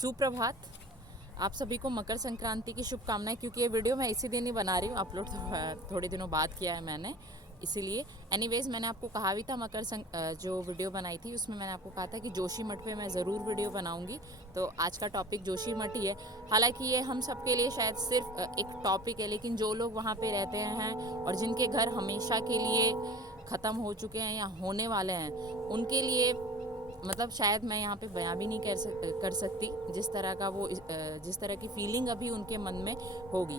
सुप्रभात। आप सभी को मकर संक्रांति की शुभकामनाएं। क्योंकि ये वीडियो मैं इसी दिन ही बना रही हूँ, अपलोड थोड़े दिनों बाद किया है मैंने, इसीलिए। एनीवेज़, मैंने आपको कहा भी था जो वीडियो बनाई थी उसमें मैंने आपको कहा था कि जोशीमठ पे मैं ज़रूर वीडियो बनाऊंगी। तो आज का टॉपिक जोशीमठ ही है। हालांकि ये हम सब के लिए शायद सिर्फ एक टॉपिक है, लेकिन जो लोग वहाँ पे रहते हैं और जिनके घर हमेशा के लिए ख़त्म हो चुके हैं या होने वाले हैं, उनके लिए मतलब शायद मैं यहाँ पे बयां भी नहीं कर सकती जिस तरह की फीलिंग अभी उनके मन में होगी।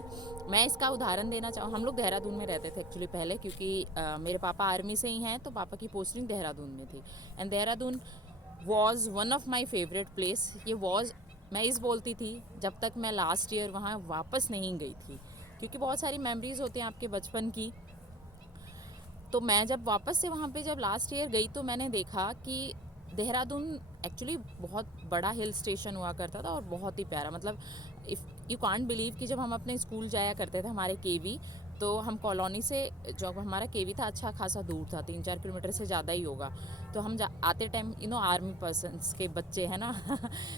मैं इसका उदाहरण देना चाहूँ। हम लोग देहरादून में रहते थे एक्चुअली पहले, क्योंकि मेरे पापा आर्मी से ही हैं, तो पापा की पोस्टिंग देहरादून में थी। And Dehradun was one of my favourite place. ये वॉज मैं इस बोलती थी जब तक मैं लास्ट ईयर वहाँ वापस नहीं गई थी, क्योंकि बहुत सारी मेमोरीज़ होती हैं आपके बचपन की। तो मैं जब वापस से वहाँ पे जब लास्ट ईयर गई तो मैंने देखा कि देहरादून एक्चुअली बहुत बड़ा हिल स्टेशन हुआ करता था और बहुत ही प्यारा। मतलब इफ़ यू कांट बिलीव कि जब हम अपने स्कूल जाया करते थे हमारे केवी, तो हम कॉलोनी से, जो हमारा केवी था अच्छा खासा दूर था, 3-4 किलोमीटर से ज़्यादा ही होगा। तो हम आते टाइम आर्मी पर्सनस के बच्चे हैं ना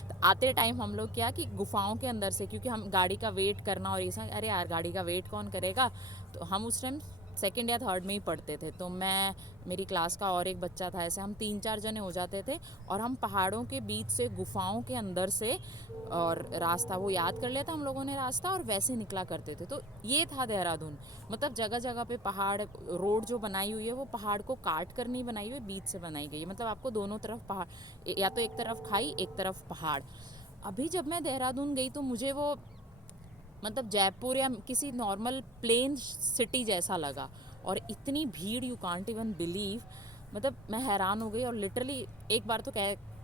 तो आते टाइम हम लोग क्या कि गुफाओं के अंदर से, क्योंकि हम गाड़ी का वेट करना और ये सब, अरे यार गाड़ी का वेट कौन करेगा। तो हम उस टाइम सेकेंड या थर्ड में ही पढ़ते थे। तो मैं, मेरी क्लास का और एक बच्चा था, ऐसे हम 3-4 जने हो जाते थे और हम पहाड़ों के बीच से गुफाओं के अंदर से, और रास्ता वो याद कर लिया था हम लोगों ने रास्ता, और वैसे निकला करते थे। तो ये था देहरादून। मतलब जगह जगह पे पहाड़, रोड जो बनाई हुई है वो पहाड़ को काट कर नहीं बनाई हुई, बीच से बनाई गई है। मतलब आपको दोनों तरफ पहाड़, या तो एक तरफ खाई एक तरफ पहाड़। अभी जब मैं देहरादून गई तो मुझे वो मतलब जयपुर या किसी नॉर्मल प्लेन सिटी जैसा लगा, और इतनी भीड़, यू कांट इवन बिलीव। मतलब मैं हैरान हो गई, और लिटरली एक बार तो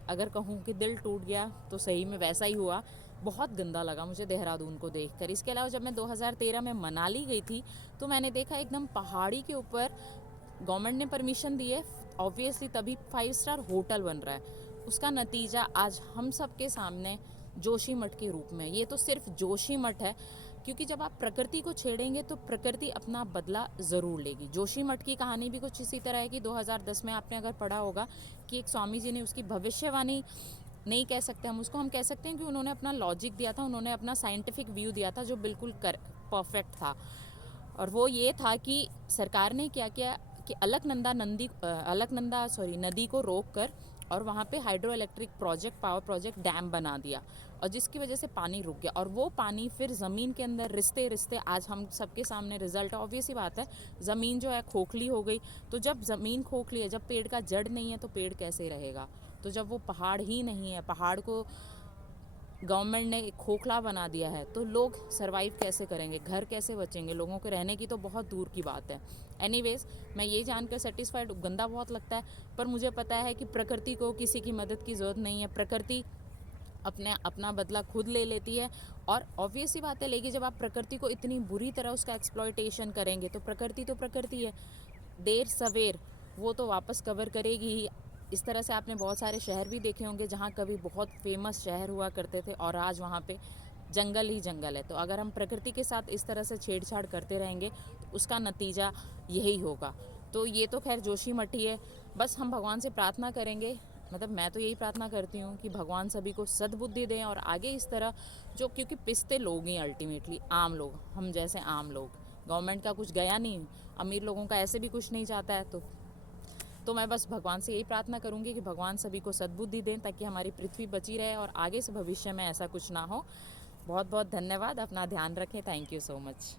अगर कहूँ कि दिल टूट गया तो सही में वैसा ही हुआ। बहुत गंदा लगा मुझे देहरादून को देखकर। इसके अलावा जब मैं 2013 में मनाली गई थी तो मैंने देखा एकदम पहाड़ी के ऊपर गवर्नमेंट ने परमिशन दी है, ऑब्वियसली तभी 5 स्टार होटल बन रहा है। उसका नतीजा आज हम सब के सामने जोशीमठ के रूप में। ये तो सिर्फ जोशीमठ है, क्योंकि जब आप प्रकृति को छेड़ेंगे तो प्रकृति अपना बदला ज़रूर लेगी। जोशीमठ की कहानी भी कुछ इसी तरह है कि 2010 में आपने अगर पढ़ा होगा कि एक स्वामी जी ने उसकी भविष्यवाणी, नहीं कह सकते हम उसको, हम कह सकते हैं कि उन्होंने अपना लॉजिक दिया था, उन्होंने अपना साइंटिफिक व्यू दिया था जो बिल्कुल परफेक्ट था। और वो ये था कि सरकार ने क्या किया कि नदी को रोक कर और वहाँ पे hydro electric project, power project, dam बना दिया, और जिसकी वजह से पानी रुक गया। और वो पानी फिर ज़मीन के अंदर रिश्ते रिश्ते आज हम सबके सामने रिजल्ट, ऑब्वियस ही बात है, ज़मीन जो है खोखली हो गई। तो जब ज़मीन खोखली है, जब पेड़ का जड़ नहीं है तो पेड़ कैसे रहेगा। तो जब वो पहाड़ ही नहीं है, पहाड़ को गवर्नमेंट ने खोखला बना दिया है, तो लोग सरवाइव कैसे करेंगे, घर कैसे बचेंगे, लोगों के रहने की तो बहुत दूर की बात है। एनीवेज, मैं ये जानकर सेटिस्फाइड, गंदा बहुत लगता है, पर मुझे पता है कि प्रकृति को किसी की मदद की ज़रूरत नहीं है। प्रकृति अपना बदला खुद ले लेती है। और ऑब्वियस सी बात है, लेकिन जब आप प्रकृति को इतनी बुरी तरह उसका एक्सप्लॉयटेशन करेंगे तो प्रकृति है, देर सवेर वो तो वापस कवर करेगी ही। इस तरह से आपने बहुत सारे शहर भी देखे होंगे जहाँ कभी बहुत फेमस शहर हुआ करते थे और आज वहाँ पे जंगल ही जंगल है। तो अगर हम प्रकृति के साथ इस तरह से छेड़छाड़ करते रहेंगे तो उसका नतीजा यही होगा। तो ये तो खैर जोशीमठ ही है। बस हम भगवान से प्रार्थना करेंगे, मतलब मैं तो यही प्रार्थना करती हूँ कि भगवान सभी को सद्बुद्धि दें और आगे इस तरह जो, क्योंकि पिसते लोग ही अल्टीमेटली आम लोग, हम जैसे आम लोग, गवर्नमेंट का कुछ गया नहीं, अमीर लोगों का ऐसे भी कुछ नहीं चाहता है। तो मैं बस भगवान से यही प्रार्थना करूँगी कि भगवान सभी को सद्बुद्धि दें ताकि हमारी पृथ्वी बची रहे और आगे से भविष्य में ऐसा कुछ ना हो। बहुत बहुत धन्यवाद। अपना ध्यान रखें। Thank you so much.